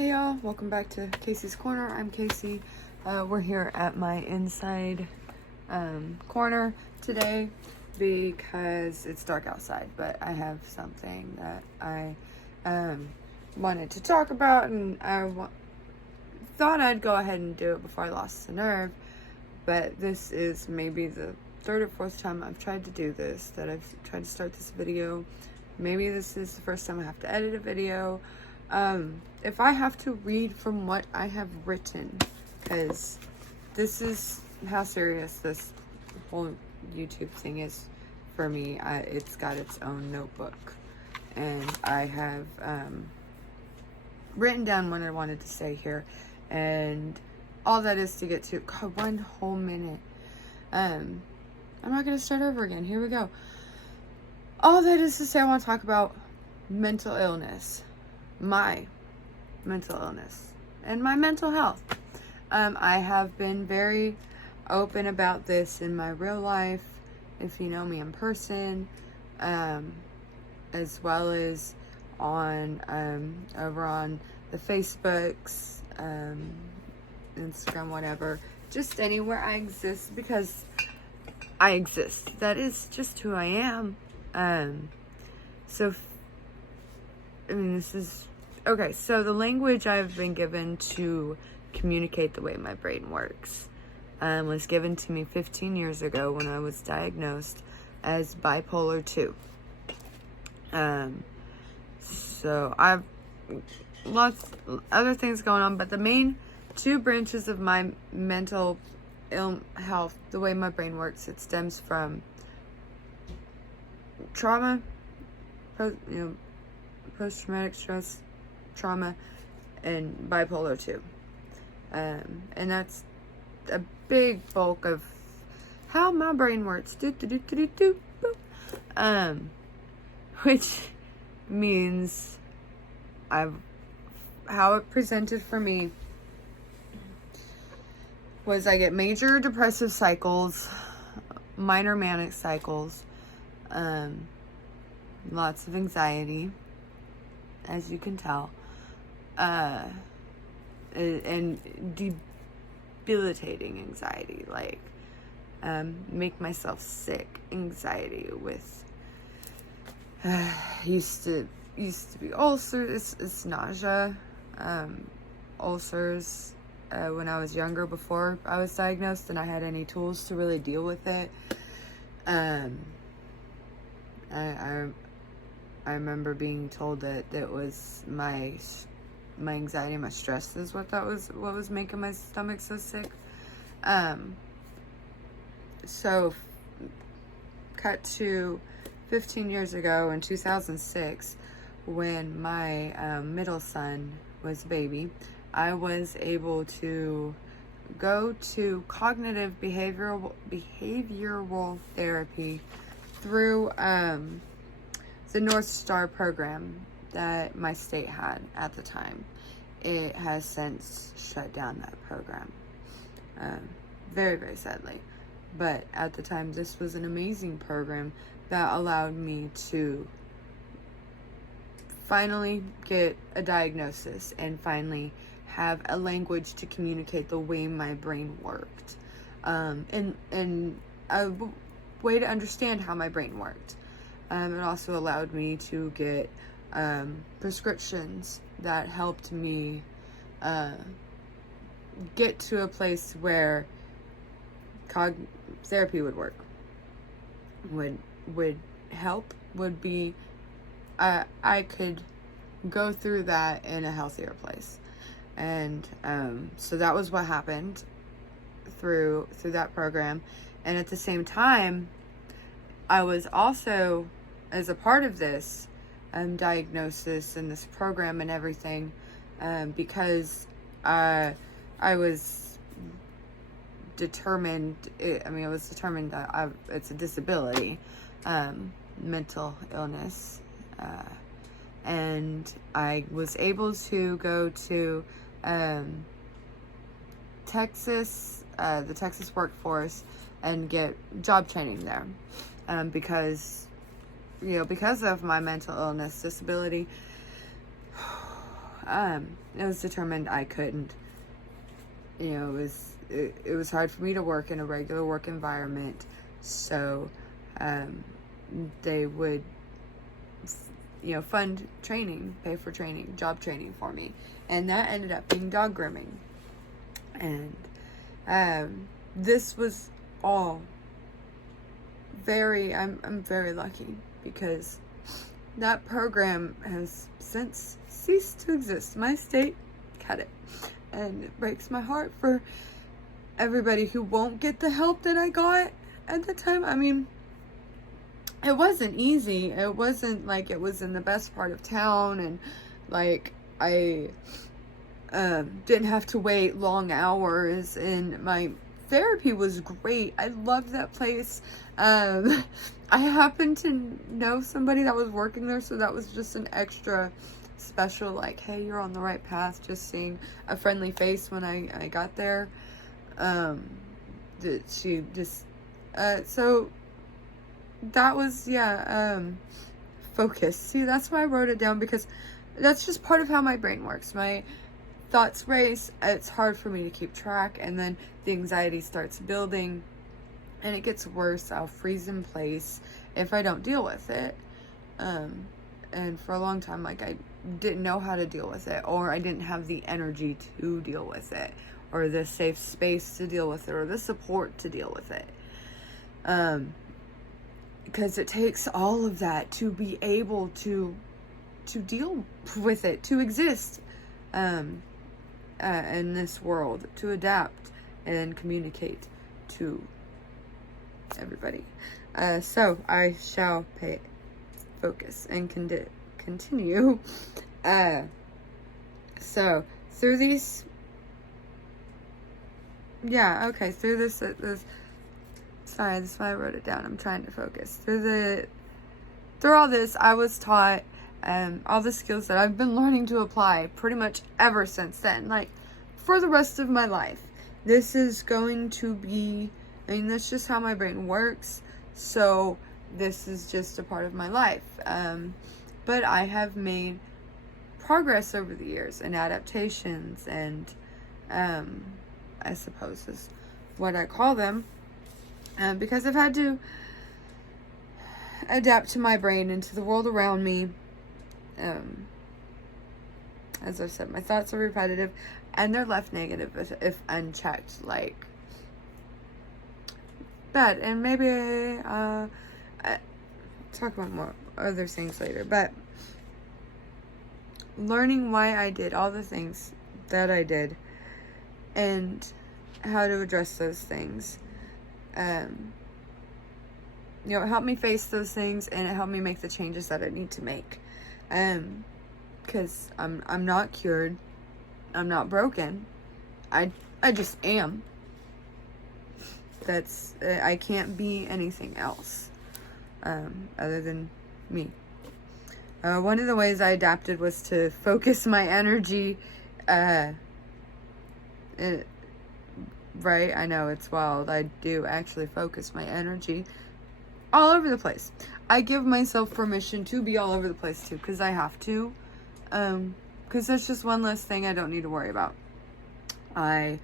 Hey y'all, welcome back to Casey's Corner. I'm Casey. We're here at my inside corner today because it's dark outside, but I have something that I wanted to talk about, and thought I'd go ahead and do it before I lost the nerve. But this is maybe the third or fourth time I've tried to do this, that I've tried to start this video. Maybe this is the first time I have to edit a video. If I have to read from what I have written, because this is how serious this whole YouTube thing is for me. It's got its own notebook, and I have written down what I wanted to say here, and all that is to get to. God, 1 whole minute. I'm not gonna start over again. Here we go. All that is to say, I want to talk about mental illness. My mental illness and my mental health. I have been very open about this in my real life, if you know me in person, as well as on over on the Facebooks, Instagram, whatever, just anywhere I exist, because I exist. That is just who I am. This is okay. So the language I've been given to communicate the way my brain works was given to me 15 years ago when I was diagnosed as bipolar 2. So I've lots other things going on, but the main two branches of my mental health, the way my brain works, it stems from trauma, post-traumatic stress, trauma, and bipolar 2. And that's a big bulk of how my brain works. Which means how it presented for me was I get major depressive cycles, minor manic cycles, lots of anxiety, as you can tell, and debilitating anxiety, like make myself sick anxiety with used to be ulcers. It's nausea, ulcers when I was younger, before I was diagnosed and I had any tools to really deal with it. I remember being told that it was my anxiety and my stress is what was making my stomach so sick. So cut to 15 years ago in 2006, when my middle son was a baby, I was able to go to cognitive behavioral therapy through the North Star program that my state had at the time. It has since shut down that program, very, very sadly. But at the time, this was an amazing program that allowed me to finally get a diagnosis and finally have a language to communicate the way my brain worked, and a way to understand how my brain worked. It also allowed me to get prescriptions that helped me get to a place where therapy would work, would help, would be I could go through that in a healthier place. And so that was what happened through that program. And at the same time, I was also, as a part of this diagnosis and this program and everything, because I was determined, that it's a disability, mental illness, and I was able to go to Texas, the Texas workforce, and get job training there, because of my mental illness, disability. it was determined I couldn't. You know, it was hard for me to work in a regular work environment, so they would, you know, fund training, pay for training, job training for me, and that ended up being dog grooming. And this was all I'm very lucky, because that program has since ceased to exist. My state cut it, and it breaks my heart for everybody who won't get the help that I got at the time. I mean, it wasn't easy. It wasn't like it was in the best part of town, and like I didn't have to wait long hours, and my therapy was great. I loved that place. I happened to know somebody that was working there, so that was just an extra special, like, hey, you're on the right path. Just seeing a friendly face when I got there. She just, so that was, focus. See, that's why I wrote it down, because that's just part of how my brain works. My thoughts race. It's hard for me to keep track, and then the anxiety starts building, and it gets worse. I'll freeze in place if I don't deal with it. And for a long time, like, I didn't know how to deal with it, or I didn't have the energy to deal with it, or the safe space to deal with it, or the support to deal with it. Because it takes all of that to be able to deal with it, to exist in this world, to adapt and communicate to everybody. So I shall focus and continue. So through these, through this, sorry, that's why I wrote it down. I'm trying to focus. Through all this, I was taught all the skills that I've been learning to apply pretty much ever since then, like for the rest of my life. This is going to be, I mean, that's just how my brain works. So this is just a part of my life. But I have made progress over the years, and adaptations, and I suppose is what I call them, because I've had to adapt to my brain and to the world around me. As I've said, my thoughts are repetitive, and they're left negative if unchecked, like bad. And maybe I'll talk about more other things later, but learning why I did all the things that I did and how to address those things, it helped me face those things, and it helped me make the changes that I need to make. Because I'm not cured, I'm not broken, I just am. I can't be anything else other than me. One of the ways I adapted was to focus my energy, right? I know it's wild. I do actually focus my energy all over the place. I give myself permission to be all over the place too, because I have to, because that's just one less thing I don't need to worry about. But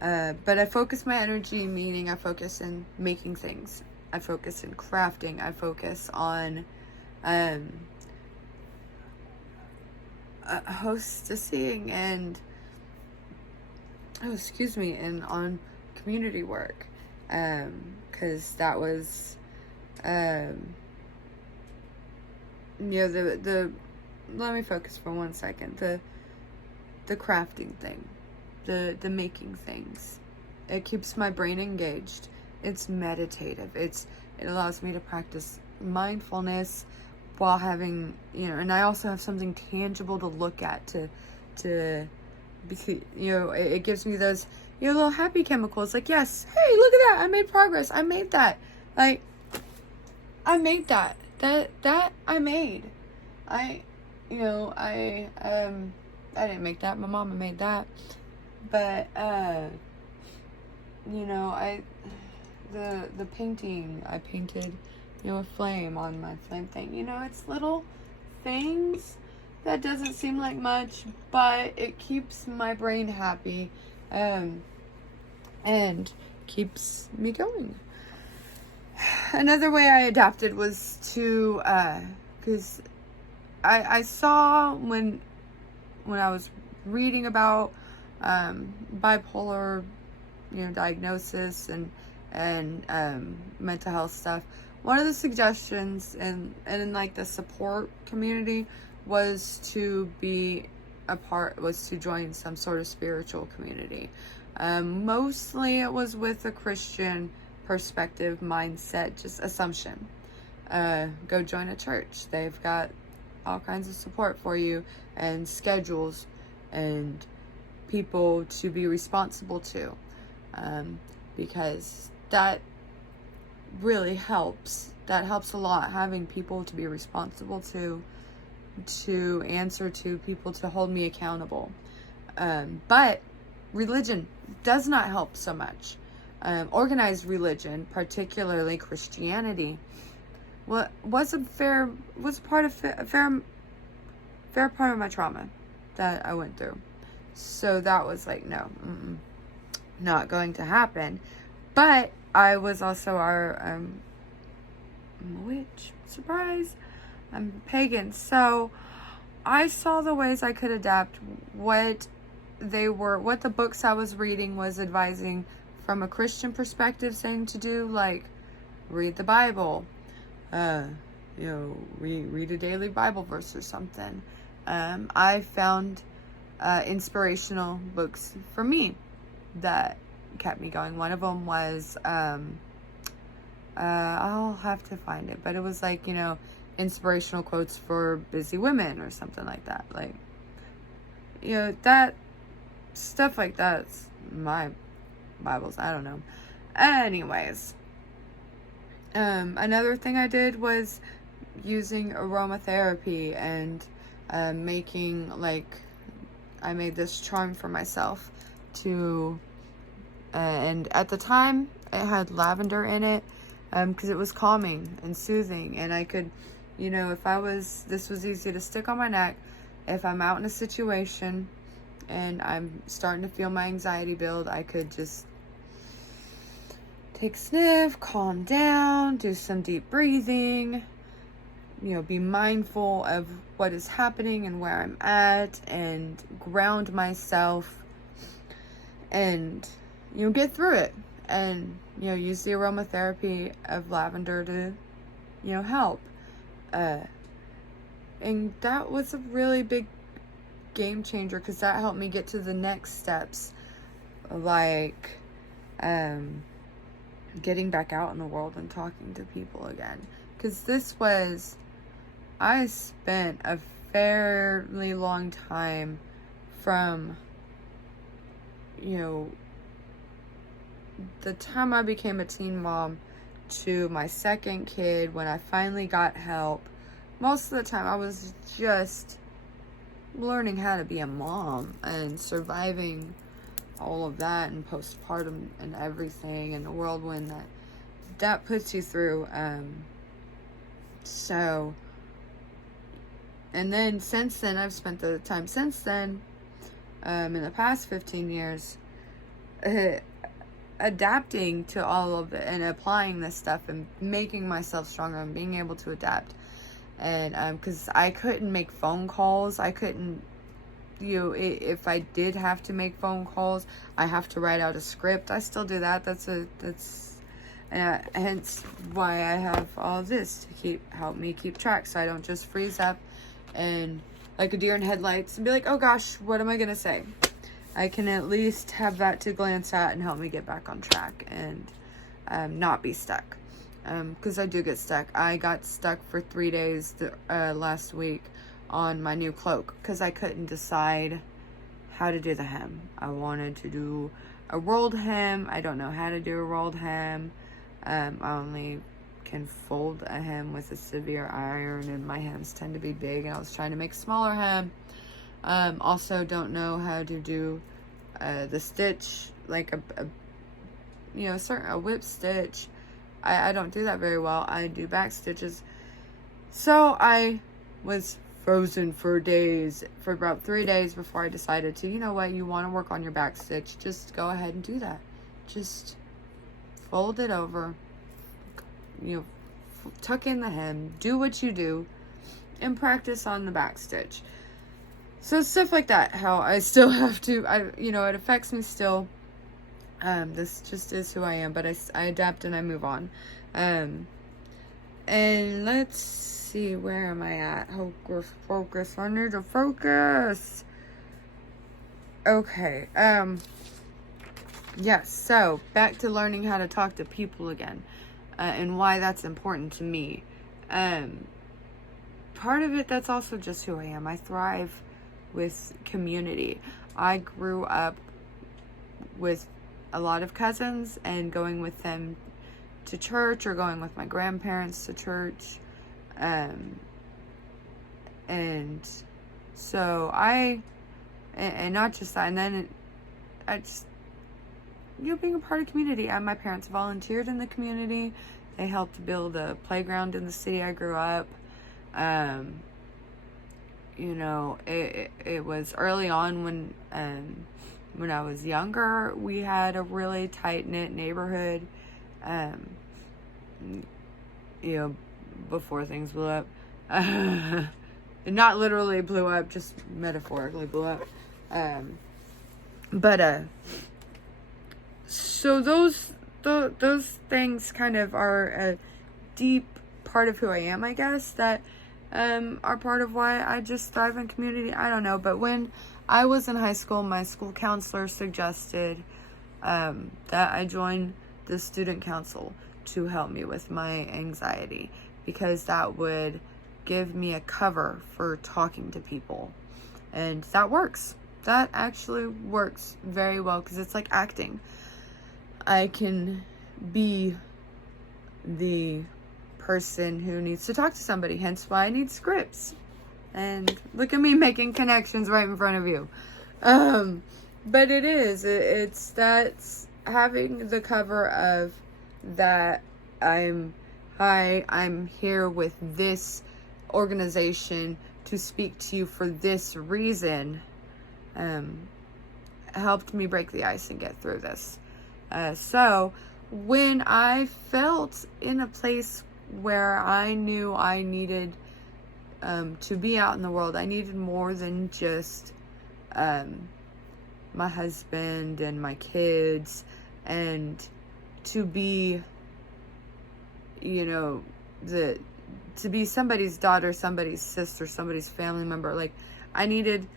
I focus my energy, meaning I focus in making things. I focus in crafting. I focus on hostessing and and on community work, because that was the let me focus for 1 second. The crafting thing, the making things, it keeps my brain engaged. It's meditative. It allows me to practice mindfulness while having, and I also have something tangible to look at, to it gives me those, little happy chemicals, like, yes, hey, look at that, I made progress, I made that, like, I made that I made, I didn't make that, my mama made that, but, the painting, I painted, a flame on my flame thing, it's little things that doesn't seem like much, but it keeps my brain happy, and keeps me going. Another way I adapted was to, because I saw when I was reading about bipolar, diagnosis and mental health stuff. One of the suggestions in like the support community was to join some sort of spiritual community. Mostly it was with a Christian perspective, mindset, just assumption. Go join a church. They've got all kinds of support for you and schedules and people to be responsible to, because that really helps. That helps a lot, having people to be responsible to answer to, people to hold me accountable. But religion does not help so much. Organized religion, particularly Christianity, was part of a fair part of my trauma that I went through. So that was like, no, not going to happen. But I was also our witch. Surprise! I'm pagan. So I saw the ways I could adapt what the books I was reading was advising from a Christian perspective, saying to do, like read the Bible, read a daily Bible verse or something. I found inspirational books for me that kept me going. One of them was I'll have to find it, but it was like, inspirational quotes for busy women or something like that. Like, that stuff like that's my Bibles. I don't know. Anyways, another thing I did was using aromatherapy and making, like, I made this charm for myself to, and at the time it had lavender in it, because it was calming and soothing, and I could, this was easy to stick on my neck. If I'm out in a situation and I'm starting to feel my anxiety build, I could just take a sniff, calm down, do some deep breathing, be mindful of what is happening and where I'm at, and ground myself and, get through it. And, use the aromatherapy of lavender to, help. And that was a really big game changer, because that helped me get to the next steps, like getting back out in the world and talking to people again. Because I spent a fairly long time from, the time I became a teen mom to my second kid, when I finally got help. Most of the time I was just learning how to be a mom and surviving all of that, and postpartum and everything, and the whirlwind that puts you through. So, and then since then, I've spent the time since then, in the past 15 years, adapting to all of it and applying this stuff and making myself stronger and being able to adapt. And because I couldn't make phone calls, I couldn't, if I did have to make phone calls, I have to write out a script. I still do that. Hence why I have all this to help me keep track, so I don't just freeze up and like a deer in headlights and be like, oh gosh, what am I gonna say? I can at least have that to glance at and help me get back on track and not be stuck. Because I do get stuck. I got stuck for 3 days last week on my new cloak, because I couldn't decide how to do the hem. I wanted to do a rolled hem. I don't know how to do a rolled hem. I only can fold a hem with a severe iron, and my hems tend to be big, and I was trying to make a smaller hem. Also don't know how to do the stitch, like a whip stitch. I don't do that very well. I do back stitches. So I was frozen for days, for about 3 days before I decided to, you know what, you want to work on your back stitch, just go ahead and do that. Just fold it over, you know, tuck in the hem, do what you do, and practice on the back stitch. So stuff like that, how I still have to, it affects me still. This just is who I am, but I adapt and I move on. And let's see, where am I at? Focus. I need to focus. Okay. Yes. So back to learning how to talk to people again, and why that's important to me. Part of it, that's also just who I am. I thrive with community. I grew up with a lot of cousins and going with them to church, or going with my grandparents to church. And so and not just that, and then I just, being a part of community. My parents volunteered in the community. They helped build a playground in the city I grew up. It was early on when I was younger, we had a really tight-knit neighborhood, before things blew up. Not literally blew up, just metaphorically blew up. So those things kind of are a deep part of who I am, I guess, that are part of why I just thrive in community. I don't know, but when I was in high school, my school counselor suggested that I join the student council to help me with my anxiety, because that would give me a cover for talking to people. And that works. That actually works very well, because it's like acting. I can be the person who needs to talk to somebody, hence why I need scripts. And look at me making connections right in front of you. But it's having the cover of that I'm here with this organization to speak to you for this reason, helped me break the ice and get through this. So when I felt in a place where I knew I needed to be out in the world, I needed more than just my husband and my kids, and to be, to be somebody's daughter, somebody's sister, somebody's family member. Like, I knew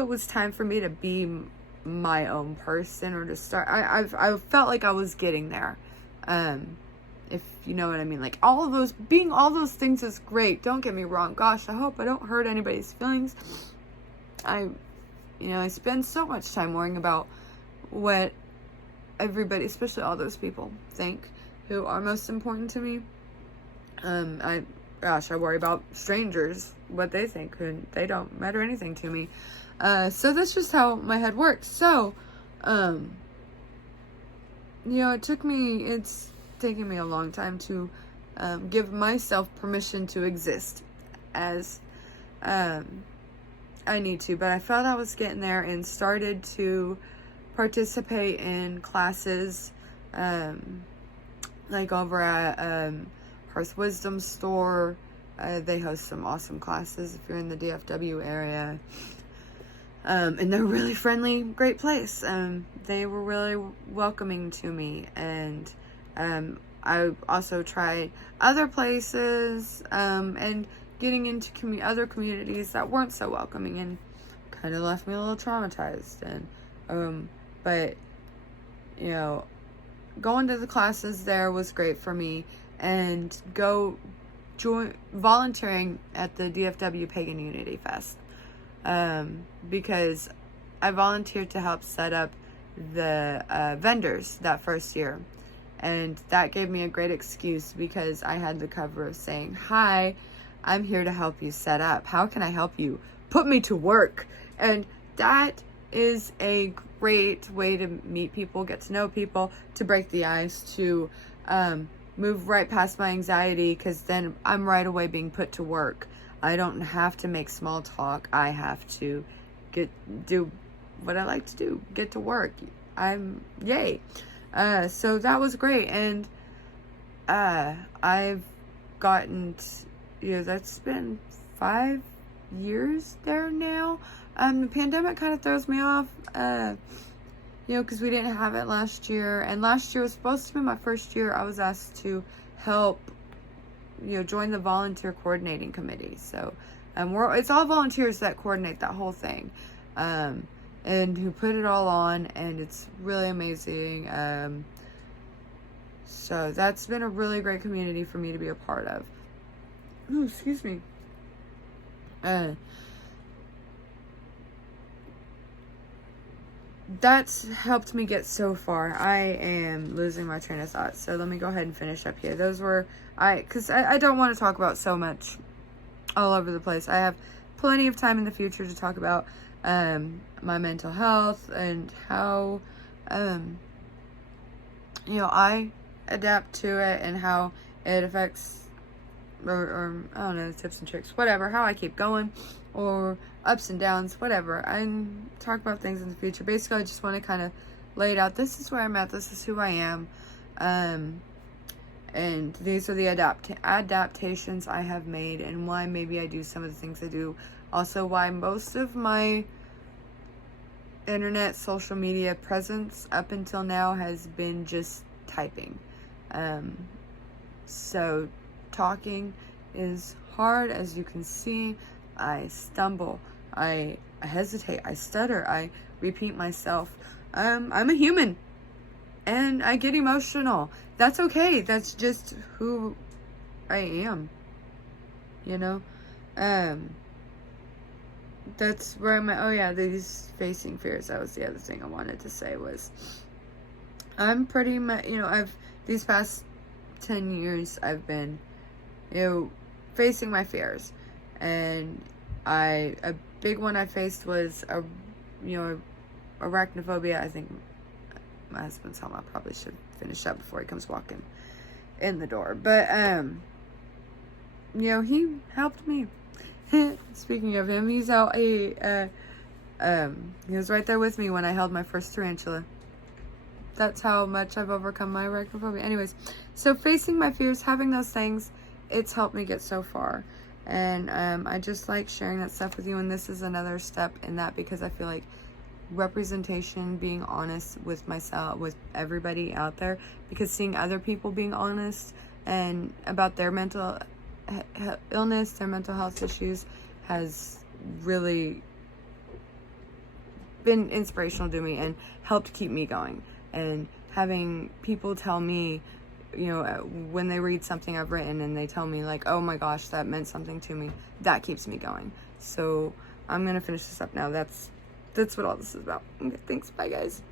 it was time for me to be my own person, or to start. I felt like I was getting there. If you know what I mean. Like, all those things is great. Don't get me wrong. Gosh, I hope I don't hurt anybody's feelings. I spend so much time worrying about what everybody, especially all those people, think who are most important to me. I worry about strangers, what they think, and they don't matter anything to me. So that's just how my head works. So, it's taken me a long time to give myself permission to exist as I need to, but I felt I was getting there and started to participate in classes, like over at Hearth Wisdom Store. They host some awesome classes if you're in the DFW area. And they're really friendly, great place. They were really welcoming to me, and I also tried other places, and getting into other communities that weren't so welcoming, and kind of left me a little traumatized. And but going to the classes there was great for me, and volunteering at the DFW Pagan Unity Fest, because I volunteered to help set up the vendors that first year. And that gave me a great excuse, because I had the cover of saying, "Hi, I'm here to help you set up. How can I help you? Put me to work." And that is a great way to meet people, get to know people, to break the ice, to move right past my anxiety, because then I'm right away being put to work. I don't have to make small talk. I have to do what I like to do, get to work. Yay. So that was great. And I've gotten, that's been 5 years there now. The pandemic kind of throws me off, because we didn't have it last year. And last year was supposed to be my first year. I was asked to help, join the volunteer coordinating committee. So, it's all volunteers that coordinate that whole thing, and who put it all on, and it's really amazing. So that's been a really great community for me to be a part of. Ooh, excuse me. That's helped me get so far. I am losing my train of thought. So let me go ahead and finish up here. Those were, because I don't want to talk about so much all over the place. I have plenty of time in the future to talk about my mental health and how, I adapt to it and how it affects, or I don't know, tips and tricks, whatever, how I keep going, or ups and downs, whatever. I talk about things in the future. Basically, I just want to kind of lay it out. This is where I'm at. This is who I am. And these are the adaptations I have made, and why maybe I do some of the things I do. Also, why most of my internet, social media presence up until now has been just typing. So talking is hard, as you can see. I stumble, I hesitate, I stutter, I repeat myself. I'm a human, and I get emotional. That's okay. That's just who I am, that's where I'm at. Oh yeah, these facing fears. That was the other thing I wanted to say was, I'm pretty much, these past 10 years, I've been, facing my fears. And a big one I faced was, arachnophobia. I think my husband's home. I probably should finish up before he comes walking in the door. But, he helped me. Speaking of him, he's out he was right there with me when I held my first tarantula. That's how much I've overcome my arachnophobia. Anyways, so facing my fears, having those things, it's helped me get so far. And I just like sharing that stuff with you. And this is another step in that, because I feel like representation, being honest with myself, with everybody out there, because seeing other people being honest and about their mental illness, their mental health issues, has really been inspirational to me and helped keep me going. And having people tell me, when they read something I've written and they tell me like, oh my gosh, that meant something to me, that keeps me going. So I'm gonna finish this up now. That's what all this is about. Okay, thanks. Bye, guys.